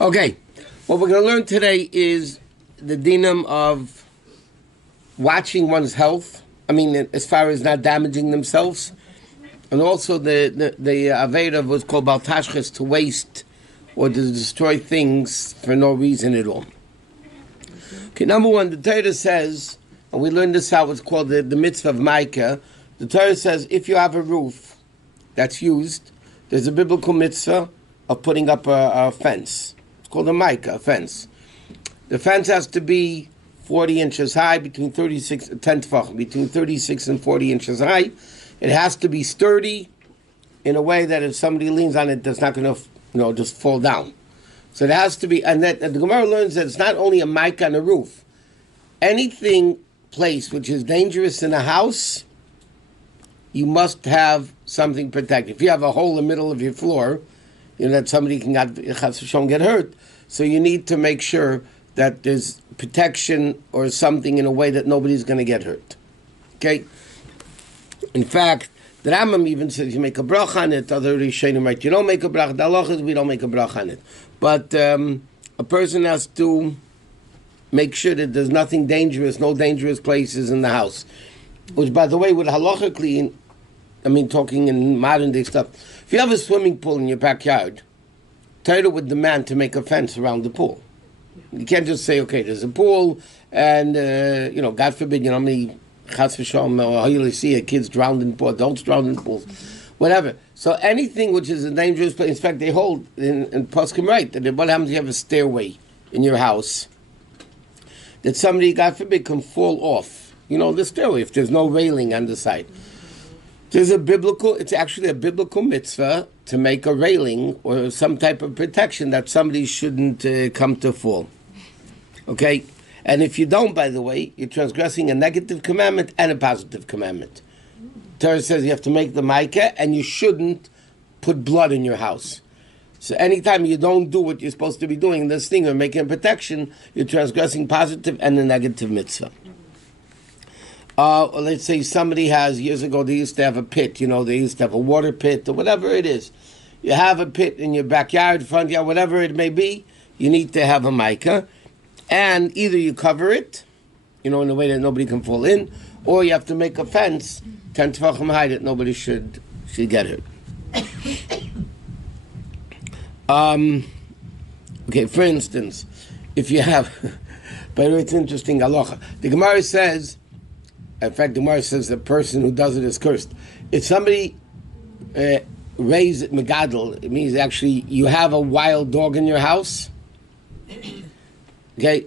Okay, what we're going to learn today is the dinam of watching one's health. I mean, as far as not damaging themselves, and also the aveda of what's called bal tashchit, to waste or to destroy things for no reason at all. Okay, number one, the Torah says, and we learned this out, what's called the mitzvah of Micah. The Torah says if you have a roof that's used, there's a biblical mitzvah of putting up a fence. It's called a Micah, a fence. The fence has to be 40 inches high, between 36 and 36 and 40 inches high. It has to be sturdy in a way that if somebody leans on it, it's not going to, just fall down. So it has to be, and the Gemara learns that it's not only a Micah on a roof. Anything placed which is dangerous in a house, you must have something protected. If you have a hole in the middle of your floor, that somebody can get hurt. So you need to make sure that there's protection or something in a way that nobody's going to get hurt. Okay? In fact, the Rambam even says you make a bracha on it. Other Rishonim write you don't make a bracha. The halachot is we don't make a bracha on it. But a person has to make sure that there's nothing dangerous, no dangerous places in the house. Which, by the way, would halachically, talking in modern day stuff, if you have a swimming pool in your backyard, Torah would demand to make a fence around the pool. You can't just say, okay, there's a pool, and, God forbid, chas v'shalom, you see kids drowned in pools, adults drowned in pools, whatever. So anything which is a dangerous place, in fact, they hold in Poskim right, that what happens if you have a stairway in your house, that somebody, God forbid, can fall off, the stairway, if there's no railing on the side. It's actually a biblical mitzvah to make a railing or some type of protection that somebody shouldn't come to fall. Okay? And if you don't, by the way, you're transgressing a negative commandment and a positive commandment. Torah says you have to make the Micah and you shouldn't put blood in your house. So anytime you don't do what you're supposed to be doing, this thing, or making a protection, you're transgressing positive and a negative mitzvah. Let's say somebody has, years ago, they used to have a pit, they used to have a water pit or whatever it is. You have a pit in your backyard, front yard, whatever it may be, you need to have a Micah. And either you cover it, in a way that nobody can fall in, or you have to make a fence, 10 tefachim high, that nobody should get hurt. Okay, for instance, if you have, by the way, it's interesting, halacha. The Gemara says, in fact, the Gemara says the person who does it is cursed. If somebody raised megadol, it means actually you have a wild dog in your house. Okay,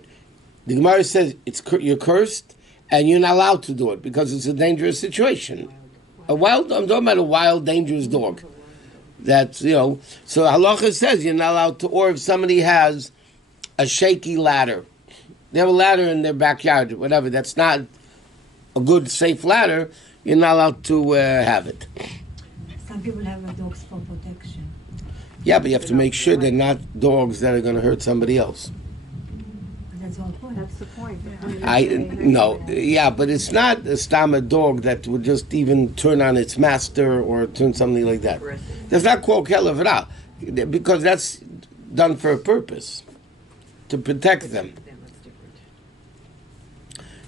the Gemara says you're cursed and you're not allowed to do it because it's a dangerous situation. I'm talking about a wild, dangerous dog. That's so halacha says you're not allowed to. Or if somebody has a shaky ladder, they have a ladder in their backyard, whatever. That's not a good, safe ladder, you're not allowed to have it. Some people have dogs for protection. Yeah, but you have to make sure they're not dogs that are going to hurt somebody else. That's all point. That's the point. But it's not a stam a dog that would just even turn on its master or turn something like that. That's not called kelavra, because that's done for a purpose, to protect them.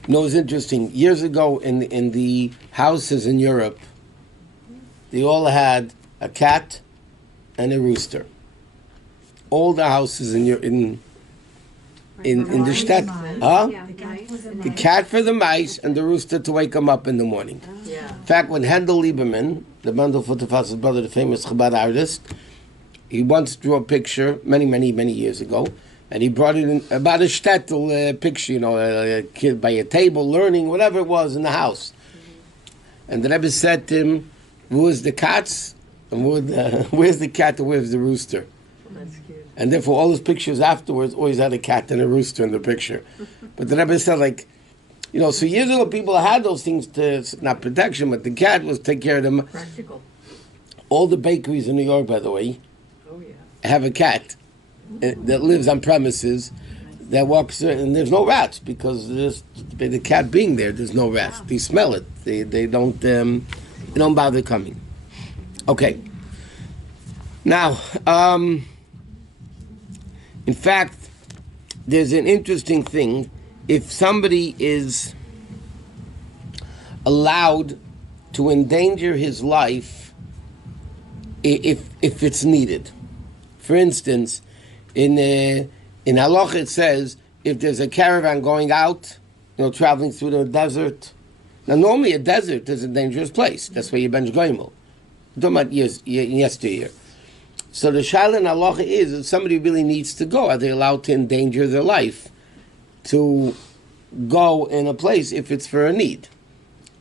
It's interesting. Years ago, in the houses in Europe, they all had a cat and a rooster. All the houses in the Stadt, the cat for the mice and the rooster to wake them up in the morning. Yeah. In fact, when Handel Lieberman, the Mendel Futterfass's brother, the famous Chabad artist, he once drew a picture many, many, many years ago. And he brought it in about a shtetl picture, a kid by a table learning, whatever it was in the house. And the Rebbe said to him, "Where's the cats? And where's the cat and where's the rooster?" That's cute. And therefore, all his pictures afterwards always had a cat and a rooster in the picture. But the Rebbe said, so years ago, people had those things to, not protection, but the cat was take care of them. Practical. All the bakeries in New York, by the way, have a cat that lives on premises, that walks and there's no rats because the cat being there's no rats. They smell it. They don't bother coming. Okay. Now, In fact, there's an interesting thing. If somebody is allowed to endanger his life if it's needed. For instance, in halachot it says if there's a caravan going out, traveling through the desert. Now, normally a desert is a dangerous place. That's where you bench goimel. I'm talking about yesteryear. So the shaila in halacha is if somebody really needs to go, are they allowed to endanger their life to go in a place if it's for a need?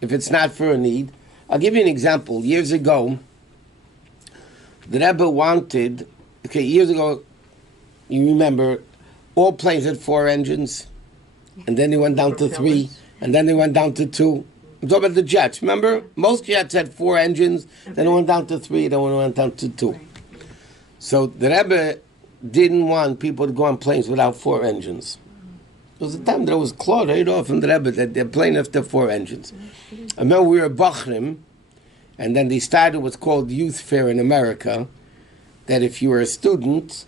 If it's not for a need, I'll give you an example. Years ago, the Rebbe wanted, years ago, you remember, all planes had 4 engines, and then they went down to 3, and then they went down to 2. I'm talking about the jets. Remember, most jets had 4 engines, then it went down to 3, then it went down to 2. So the Rebbe didn't want people to go on planes without 4 engines. There was a time that it was clawed right off from the Rebbe that the plane after 4 engines. I remember we were at Bachrim, and then they started what's called Youth Fair in America, that if you were a student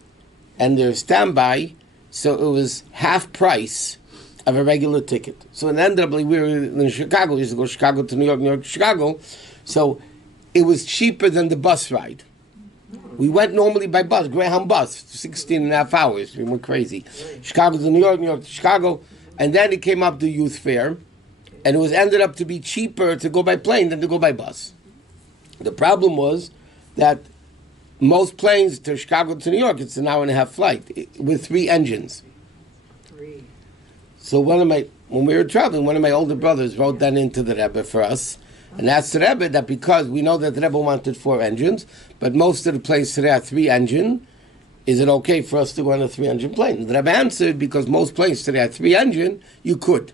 and there's standby, so it was half price of a regular ticket. So inevitably, we were in Chicago. We used to go Chicago to New York, New York to Chicago. So it was cheaper than the bus ride. We went normally by bus, Greyhound bus, 16 and a half hours. We went crazy. Chicago to New York to Chicago. And then it came up to Youth Fair. And it was ended up to be cheaper to go by plane than to go by bus. The problem was that most planes to Chicago to New York, it's an hour and a half flight with 3 engines. So when we were traveling, one of my older brothers wrote that into the Rebbe for us, and asked the Rebbe that because we know that the Rebbe wanted 4 engines, but most of the planes today are 3 engine, is it okay for us to go on a 3-engine plane? The Rebbe answered, because most planes today are 3 engine, you could.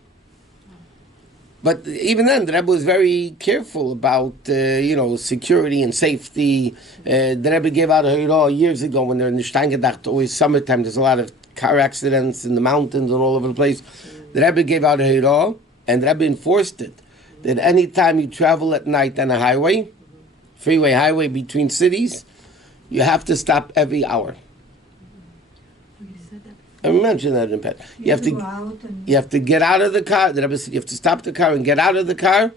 But even then, the Rebbe was very careful about, security and safety. The Rebbe gave out a Hurrah years ago when they're in the Steingedacht, always summertime, there's a lot of car accidents in the mountains and all over the place. The Rebbe gave out a Hurrah, and the Rebbe enforced it, that any time you travel at night on a highway, freeway highway between cities, you have to stop every hour. I mentioned that in the past. You have to get out of the car. The Rebbe said you have to stop the car and get out of the car.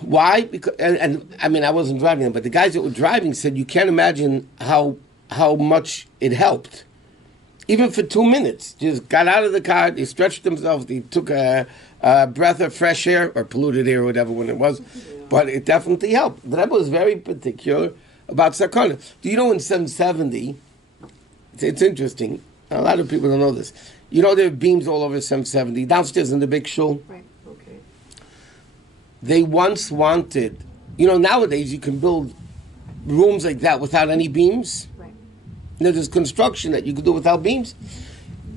Why? Because I wasn't driving them, but the guys that were driving said you can't imagine how much it helped. Even for 2 minutes, just got out of the car. They stretched themselves. They took a breath of fresh air or polluted air, or whatever when it was. But it definitely helped. The Rebbe was very particular about sakana. Do you know in 770? It's interesting. A lot of people don't know this. You know there are beams all over 770 downstairs in the big shul. Right. Okay. They once wanted, nowadays you can build rooms like that without any beams. Right. There's construction that you could do without beams.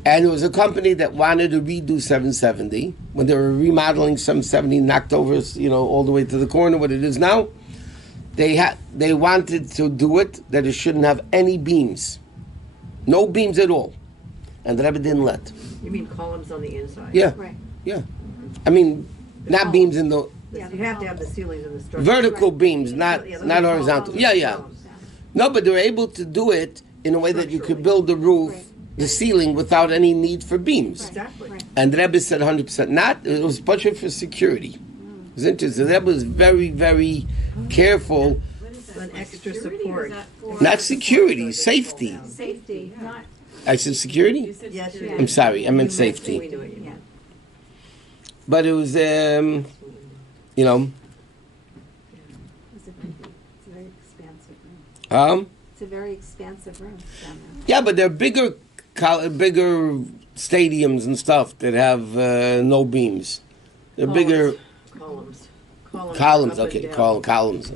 And there was a company that wanted to redo 770 when they were remodeling 770, knocked over, all the way to the corner, what it is now. They wanted to do it that it shouldn't have any beams. No beams at all. And the Rebbe didn't let. You mean columns on the inside? Yeah. Right. Yeah. Not beams in the... Yeah, you have to have the ceilings and the structure. Vertical beams, not horizontal. columns. Yeah. No, but they were able to do it in a way that you could build the roof, the ceiling, without any need for beams. Exactly. Right. And the Rebbe said 100% not. It was budget for security. It was interesting. The Rebbe was very, very careful. An extra support. Not security, safety. Safety, not. I said security? Yes, you I'm sorry, I meant We safety. knew it, yeah. But it was, It's a very expansive room. It's a very expansive room down there. yeah, but there are bigger stadiums and stuff that have no beams. They're bigger Columns. columns. up and Okay, down. columns.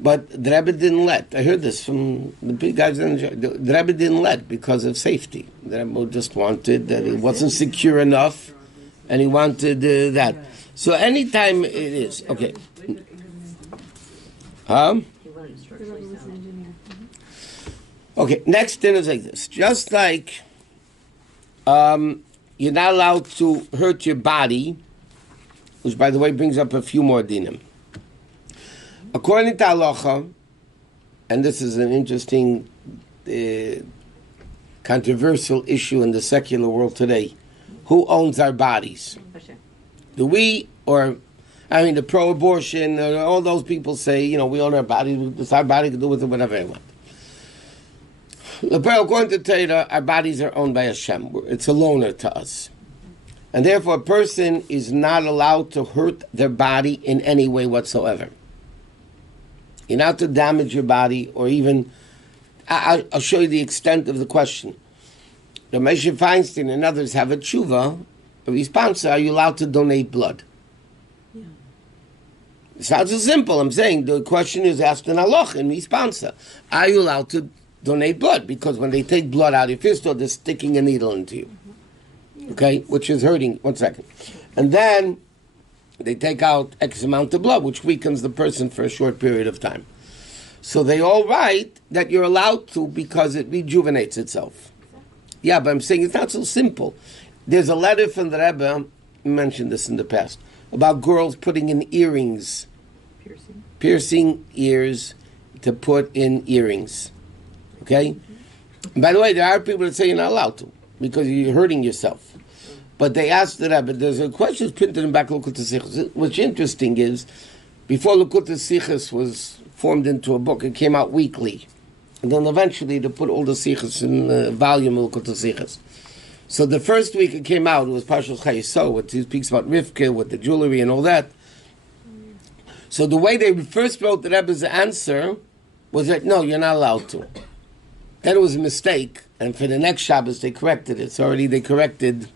But the Rebbe didn't let. I heard this from the big guys. The Rebbe didn't let because of safety. The Rebbe just wanted that it wasn't secure enough, and he wanted that. So anytime it is okay. He wanted it The structurally Rebbe was an sound. engineer. Okay, next thing is like this. Just like you're not allowed to hurt your body, which, by the way, brings up a few more dinim. According to halacha, and this is an interesting controversial issue in the secular world today. Who owns our bodies? Hashem. Do we, or, I mean, the pro-abortion, all those people say, you know, we own our bodies, it's our body, can do with it whatever they want. According to Torah, our bodies are owned by Hashem. It's a loaner to us. And therefore, a person is not allowed to hurt their body in any way whatsoever. You're not to damage your body, or even, I'll show you the extent of the question. The Moshe Feinstein and others have a tshuva, a response, are you allowed to donate blood? Yeah. It sounds so simple. I'm saying the question is asked in halach in response. Are you allowed to donate blood? Because when they take blood out of your fist, they're sticking a needle into you. Okay? Which is hurting. 1 second. And then they take out X amount of blood, which weakens the person for a short period of time. So they all write that you're allowed to because it rejuvenates itself. Yeah, but I'm saying it's not so simple. There's a letter from the Rabbi, I mentioned this in the past, about girls putting in earrings. Piercing ears to put in earrings. Okay? And by the way, there are people that say you're not allowed to because you're hurting yourself. But they asked the Rabbi, there's a question printed in back Likutei Sichos. What's interesting is, before Likutei Sichos was formed into a book, it came out weekly. And then eventually they put all the Sichos in a volume of Likutei Sichos. So the first week it came out, it was Parshas Chayiso, which speaks about Rivka with the jewelry and all that. So the way they first wrote the Rebbe's answer was that, no, you're not allowed to. Then it was a mistake, and for the next Shabbos they corrected it. So already they corrected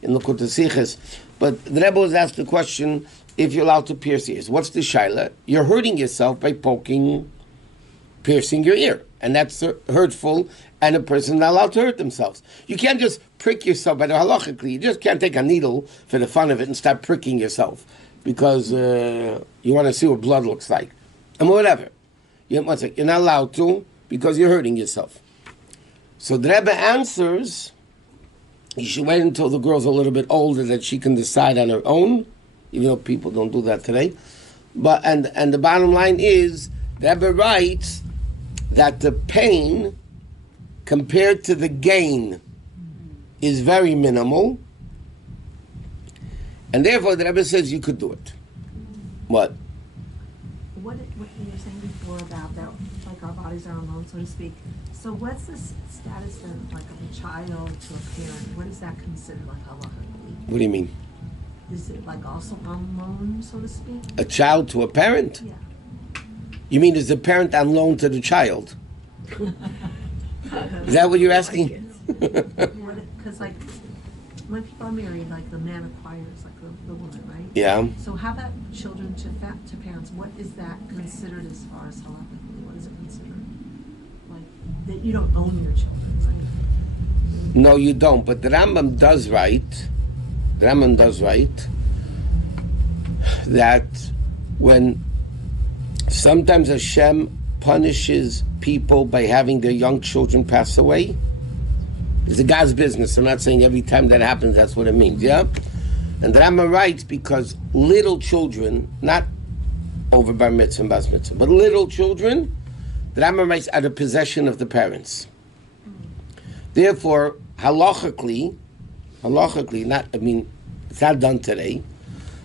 in Likutei Sichos. But the Rebbe was asked the question, if you're allowed to pierce ears. What's the shaila? You're hurting yourself by piercing your ear. And that's hurtful, and a person is not allowed to hurt themselves. You can't just prick yourself, but halachically, you just can't take a needle for the fun of it and start pricking yourself because you want to see what blood looks like. And whatever. You're not allowed to because you're hurting yourself. So the Rebbe answers, you should wait until the girl's a little bit older that she can decide on her own, even though people don't do that today. But and the bottom line is, the Rebbe writes that the pain compared to the gain is very minimal, and therefore the Rebbe says you could do it. What you were saying before about that, like our bodies are alone, so to speak. So what's the status then, like of a child to a parent? What is that considered, like halachically? do you mean? Is it like also on loan, so to speak? A child to a parent? Yeah. You mean is the parent on loan to the child? Is that what you're asking? Because like when people are married, like the man acquires like the woman, right? Yeah. So how about children to parents? What is that considered as far as halakhically? What is it considered? Like that you don't own your children, right? No, you don't. But the Rambam does write. The Rambam does write that when sometimes Hashem punishes people by having their young children pass away, it's a God's business. I'm not saying every time that happens that's what it means, yeah? And the Rambam writes because little children, not over bar mitzvah and bas mitzvah, but little children, the Rambam writes, are the possession of the parents. Therefore, halachically, it's not done today.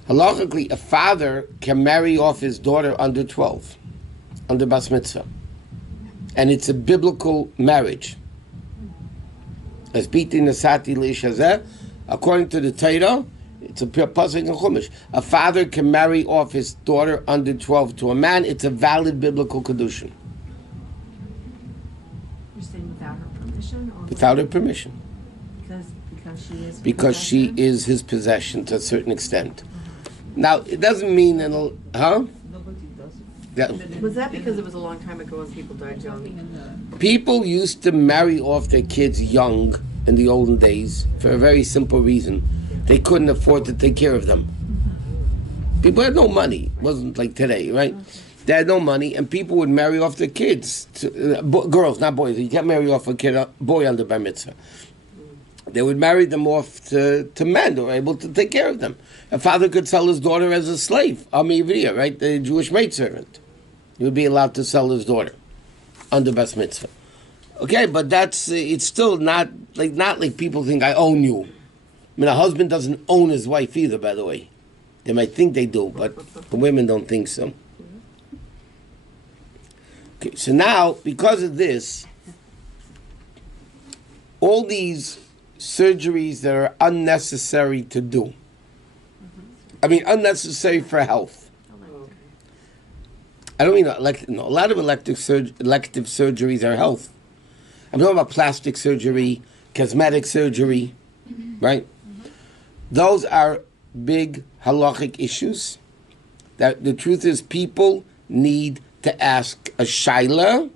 Halachically, a father can marry off his daughter under 12, under bas mitzvah. And it's a biblical marriage. As biti nasati leishazeh, according to the Torah, it's a pasuk in Chumash. A father can marry off his daughter under 12 to a man. It's a valid biblical kedushin. You're saying without her permission, or Without her permission. Because she is His possession to a certain extent. Now, it doesn't mean, huh? Yeah. Was that because it was a long time ago and people died young? People used to marry off their kids young in the olden days for a very simple reason. They couldn't afford to take care of them. People had no money. It wasn't like today, right? They had no money, and people would marry off their kids. Girls, not boys. You can't marry off a boy under bar mitzvah. They would marry them off to men who were able to take care of them. A father could sell his daughter as a slave, Amivriya, right? The Jewish maidservant. He would be allowed to sell his daughter under bas mitzvah. Okay, but that's it's still not like people think I own you. I mean, a husband doesn't own his wife either. By the way, they might think they do, but the women don't think so. Okay, so now because of this, all these surgeries that are unnecessary to do. I mean, unnecessary for health. I don't mean elective. No, a lot of elective surgeries are health. I'm talking about plastic surgery, cosmetic surgery, right? Those are big halachic issues. That the truth is, people need to ask a shaila.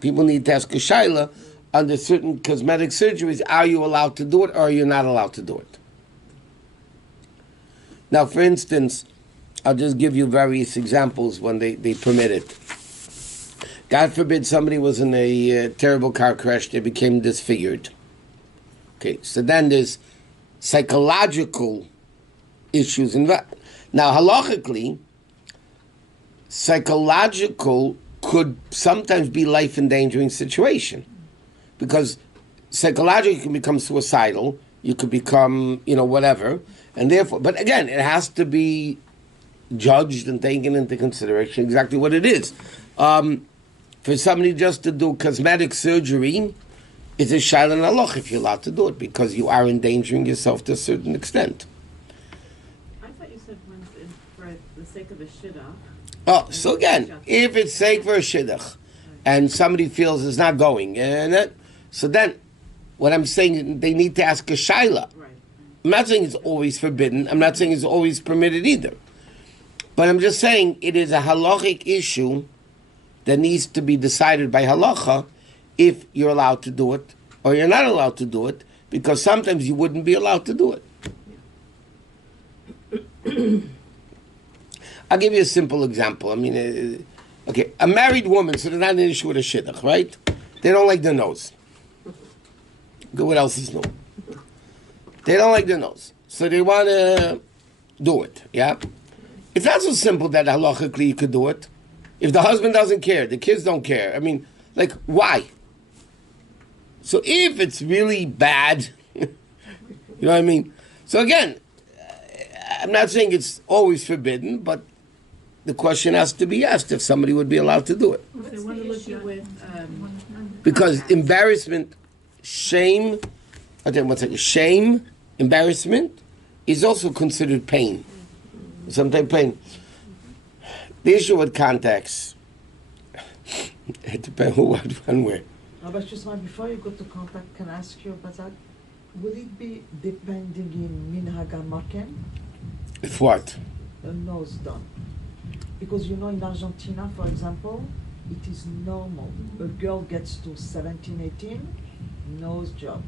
People need to ask a shaila under certain cosmetic surgeries. Are you allowed to do it, or are you not allowed to do it? Now, for instance, I'll just give you various examples when they permit it. God forbid somebody was in a terrible car crash, they became disfigured. Okay, so then there's psychological issues involved. Now, halachically, psychological could sometimes be life-endangering situation. Because psychologically you can become suicidal, you could become, whatever, and therefore, but again, it has to be judged and taken into consideration exactly what it is. For somebody just to do cosmetic surgery, it's a shayla halach if you're allowed to do it, because you are endangering yourself to a certain extent. I thought you said when for the sake of a shidduch. Oh, so again, if it's sake for a shidduch, and somebody feels it's not going, so then, what I'm saying, they need to ask a shayla. Right. I'm not saying it's always forbidden. I'm not saying it's always permitted either. But I'm just saying it is a halachic issue that needs to be decided by halacha if you're allowed to do it or you're not allowed to do it, because sometimes you wouldn't be allowed to do it. I'll give you a simple example. I mean, okay, a married woman, so there's not an issue with a shidduch, right? They don't like their nose. Good, what else is new? They don't like their nose, so they want to do it, yeah? It's not so simple that halachically you could do it. If the husband doesn't care, the kids don't care. I mean, why? So if it's really bad, you know what I mean? So again, I'm not saying it's always forbidden, but the question has to be asked if somebody would be allowed to do it. What's the issue with Because embarrassment, shame, embarrassment is also considered pain. Sometimes pain. The issue with contacts, it depends who, what, when, where. Rabbi Shusterman, before you go to contact, can I ask you about that? Will it be depending in minhag maken? If what? A nose done. Because in Argentina, for example, it is normal. A girl gets to 17, 18, nose job.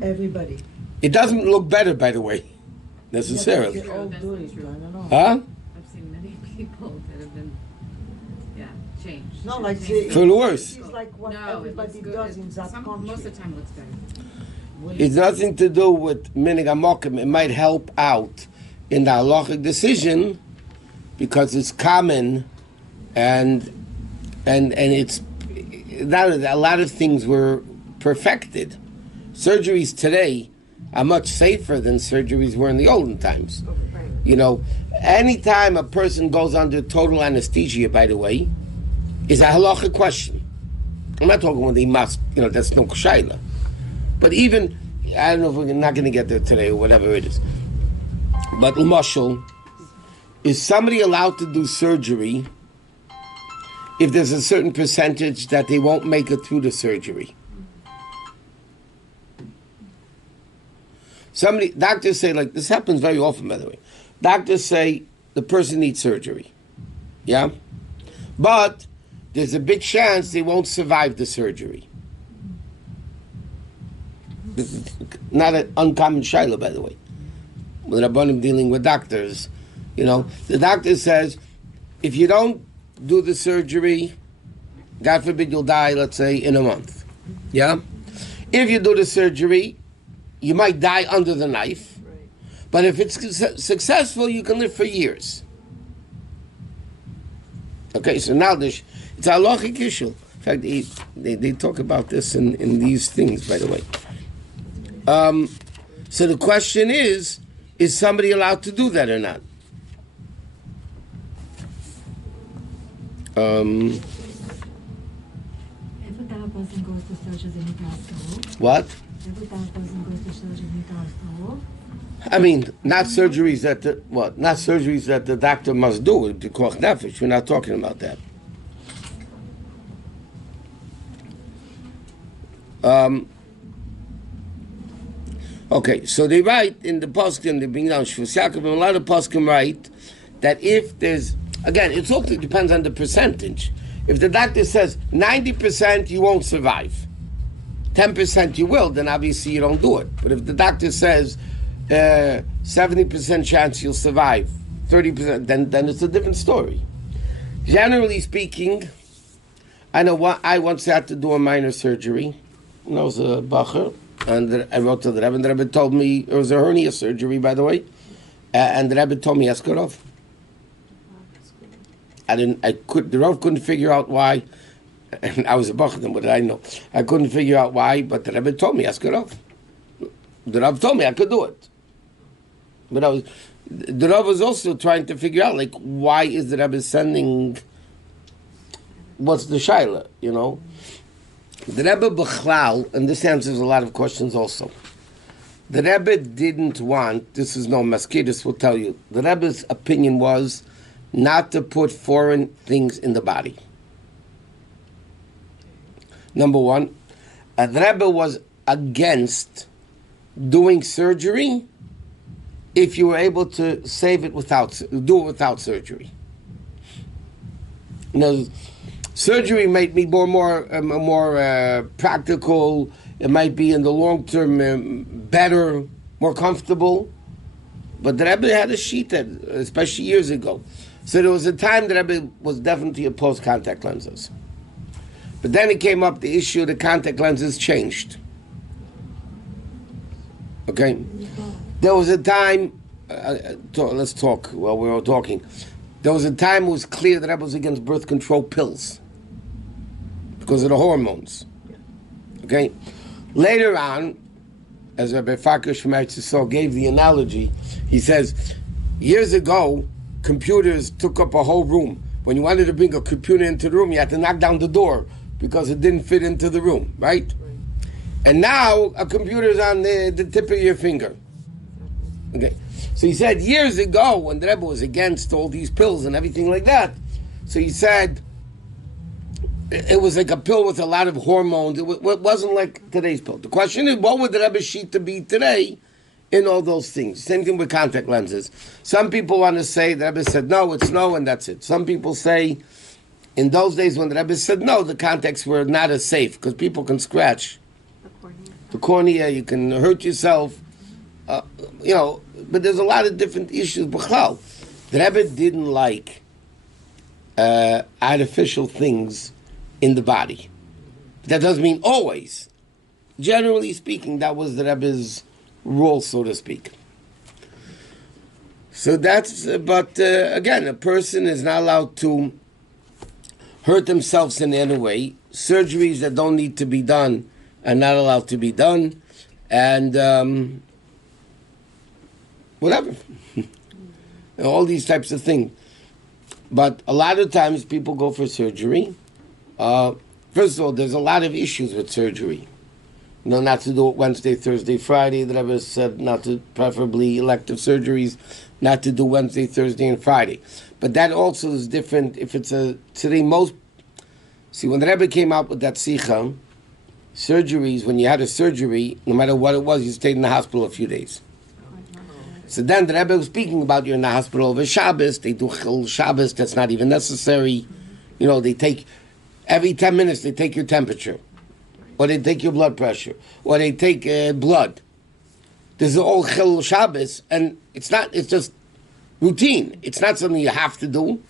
Everybody. It doesn't look better, by the way, necessarily. Yeah, they all do it, I don't know. Huh? I've seen many people that have been, changed. No, like For the worse. It's like what No, it looks everybody good. does in that country. Most of the time it looks better. It's nothing to do with minhag hamokim. It might help out in the halachic decision because it's common, and it's not a lot of things were perfected. Surgeries today are much safer than surgeries were in the olden times. Anytime a person goes under total anesthesia, by the way, is a halachic question. I'm not talking when they must, that's no shaila. But even, I don't know if we're not going to get there today or whatever it is. But l'mashal, is somebody allowed to do surgery if there's a certain percentage that they won't make it through the surgery? Doctors say, this happens very often, by the way. Doctors say the person needs surgery. Yeah? But there's a big chance they won't survive the surgery. This is not an uncommon shaila, by the way. When I'm dealing with doctors, the doctor says, if you don't do the surgery, God forbid you'll die, let's say, in a month. Yeah? If you do the surgery, you might die under the knife. Right. But if it's successful, you can live for years. Okay, so now it's a halachic issue. fact, they talk about this in these things, by the way. So the question is somebody allowed to do that or not? Every time a person goes to surgery, they need to ask the roof. What? Every time a person goes to surgery, they need to ask the roof. I mean, not surgeries that the doctor must do. To koch nefesh. We're not talking about that. Okay, so they write in the poskim, they bring down Shvus Yaakov, and a lot of poskim write that if there's, again, it also depends on the percentage. If the doctor says 90% you won't survive, 10% you will, then obviously you don't do it. But if the doctor says 70% chance you'll survive, 30%, then it's a different story. Generally speaking, I know I once had to do a minor surgery. I was a bacher, and I wrote to the Rebbe, and the Rebbe told me, it was a hernia surgery, by the way, and the Rebbe told me, Eskarov. The Rav couldn't figure out why, and I was a bacher, then what did I know? I couldn't figure out why, but the Rebbe told me, Eskarov. The Rav told me I could do it. But the Rav was also trying to figure out, like, why is the Rebbe sending, what's the shaila, you know? The Rebbe Bechlal, and this answers a lot of questions also. The Rebbe didn't want, this is no Maskidus will tell you, the Rebbe's opinion was not to put foreign things in the body. Number one, the Rebbe was against doing surgery if you were able to do it without surgery. You know, surgery might be more practical. It might be in the long term better, more comfortable. But the Rebbe had a sheet, especially years ago. So there was a time the Rebbe was definitely opposed contact lenses. But then it came up the issue the contact lenses changed. Okay? There was a time, let's talk while we were talking. There was a time it was clear that Rebbe was against birth control pills because of the hormones. Okay? Later on, as Rabbi Farkas from Eretz Yisrael gave the analogy, he says, years ago, computers took up a whole room. When you wanted to bring a computer into the room, you had to knock down the door because it didn't fit into the room, right? And now, a computer is on the tip of your finger. Okay? So he said, years ago, when the Rebbe was against all these pills and everything like that, so he said, it was like a pill with a lot of hormones. It wasn't like today's pill. The question is, what would the Rebbe's shita be today in all those things? Same thing with contact lenses. Some people want to say the Rebbe said no, it's no, and that's it. Some people say, in those days when the Rebbe said no, the contacts were not as safe because people can scratch the cornea, you can hurt yourself, but there's a lot of different issues. The Rebbe didn't like artificial things in the body. That doesn't mean always. Generally speaking, that was the Rebbe's rule, so to speak. So that's, but again, a person is not allowed to hurt themselves in any way. Surgeries that don't need to be done are not allowed to be done. And whatever. All these types of things. But a lot of times people go for surgery. First of all, there's a lot of issues with surgery. You know, not to do it Wednesday, Thursday, Friday. The Rebbe said not to, preferably elective surgeries, not to do Wednesday, Thursday, and Friday. But that also is different if it's today most, see, when the Rebbe came out with that sicha, surgeries, when you had a surgery, no matter what it was, you stayed in the hospital a few days. So then the Rebbe was speaking about you're in the hospital over Shabbos, they do Chil Shabbos, that's not even necessary. You know, they take, every 10 minutes they take your temperature, or they take your blood pressure, or they take blood. This is all Chil Shabbos, and it's just routine. It's not something you have to do.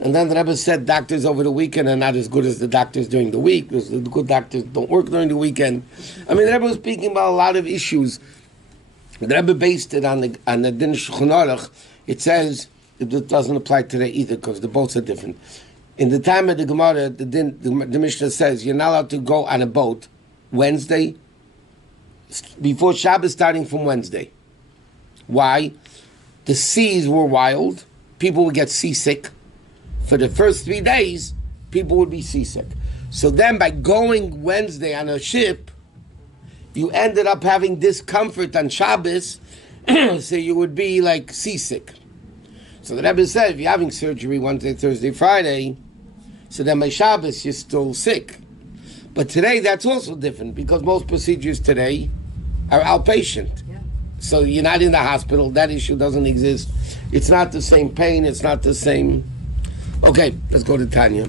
And then the Rebbe said doctors over the weekend are not as good as the doctors during the week, because the good doctors don't work during the weekend. I mean, the Rebbe was speaking about a lot of issues. The Rebbe based it on the Din Shulchan Aruch. It says, it doesn't apply today either, because the boats are different. In the time of the Gemara, the Mishnah says you're not allowed to go on a boat Wednesday, before Shabbos starting from Wednesday. Why? The seas were wild. People would get seasick. For the first 3 days, people would be seasick. So then by going Wednesday on a ship, you ended up having discomfort on Shabbos, so you would be like seasick. So the Rebbe said, if you're having surgery Wednesday, Thursday, Friday, so then by Shabbos you're still sick. But today that's also different because most procedures today are outpatient. Yeah. So you're not in the hospital, that issue doesn't exist. It's not the same pain, it's not the same. Okay, let's go to Tanya.